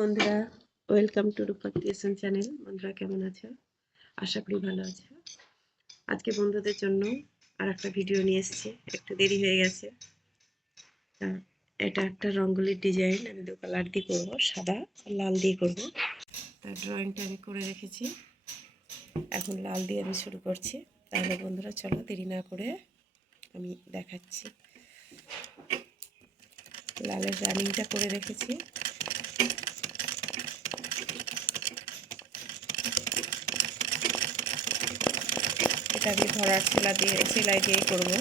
বন্ধুরা, welcome to Rupa creation channel. বন্ধুরা কেমন আছো? আশা করি ভালো আছো। আজকে বন্ধুদের জন্য আর একটা ভিডিও নিয়ে এসেছি, একটু দেরি হয়ে গেছে। এটা একটা রঙ্গোলির ডিজাইন, আমি দু কালার দিয়ে করবো, সাদা আর লাল দিয়ে করবো। তার ড্রয়িংটা আমি করে রেখেছি, এখন লাল দিয়ে আমি শুরু করছি। তাহলে বন্ধুরা চলো দেরি না করে আমি দেখাচ্ছি। লালের রানিংটা করে রেখেছি। এটা আমি ভরার সেলাই দিয়ে করবো।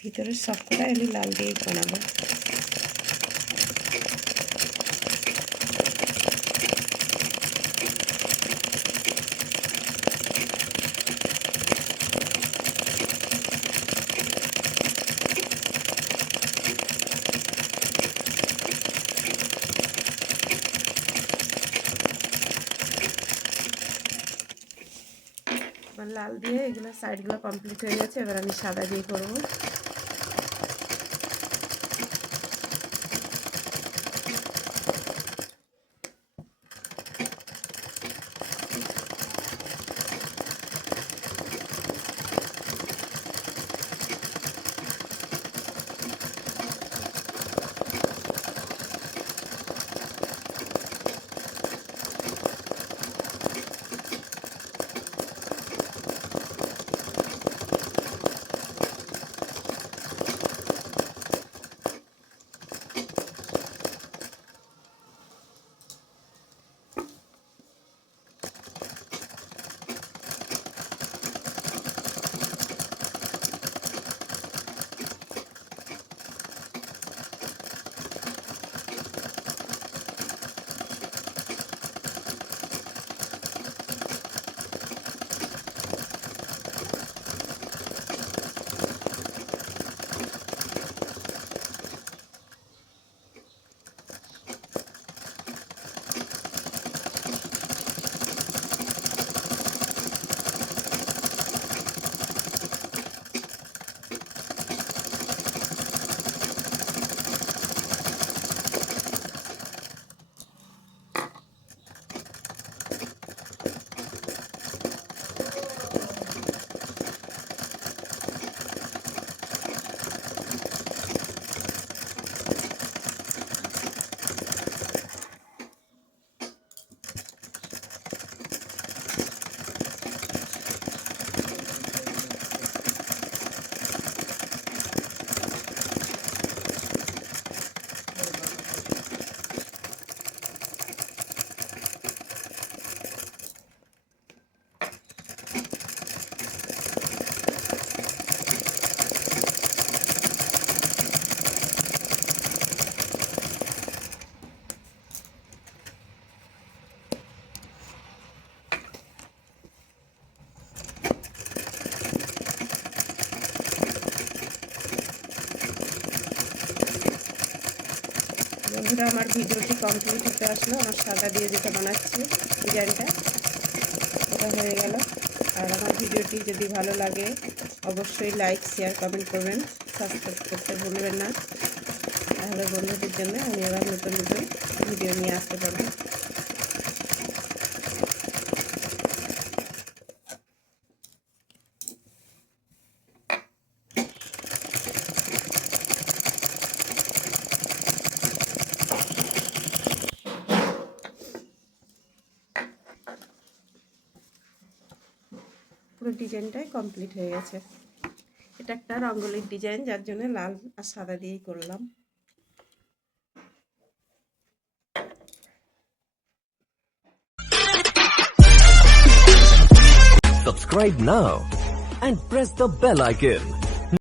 ভিতরের সবকটা আমি লাল দিয়ে বানাবো। লাল দিয়ে এগুলো সাইডগুলো কমপ্লিট হয়ে গেছে, এবার আমি সাদা দিয়ে করবো। বন্ধুরা, আমার ভিডিওটি কমপ্লিট হতে আসলো। আমার সাদা দিয়ে যেটা বানাচ্ছি ডিজাইনটা, এটা হয়ে গেল। আর আমার ভিডিওটি যদি ভালো লাগে অবশ্যই লাইক, শেয়ার, কমেন্ট করবেন, সাবস্ক্রাইব করতে ভুলবেন না। তাহলে বন্ধুদের জন্য আমি আবার নতুন নতুন ভিডিও নিয়ে আসতে পারবো। পুরো ডিজাইনটাই কমপ্লিট হয়ে গেছে। এটা একটা রঙ্গোলির ডিজাইন, যার জন্য লাল আর সাদা দিয়েই করলাম। Subscribe now and press the bell icon.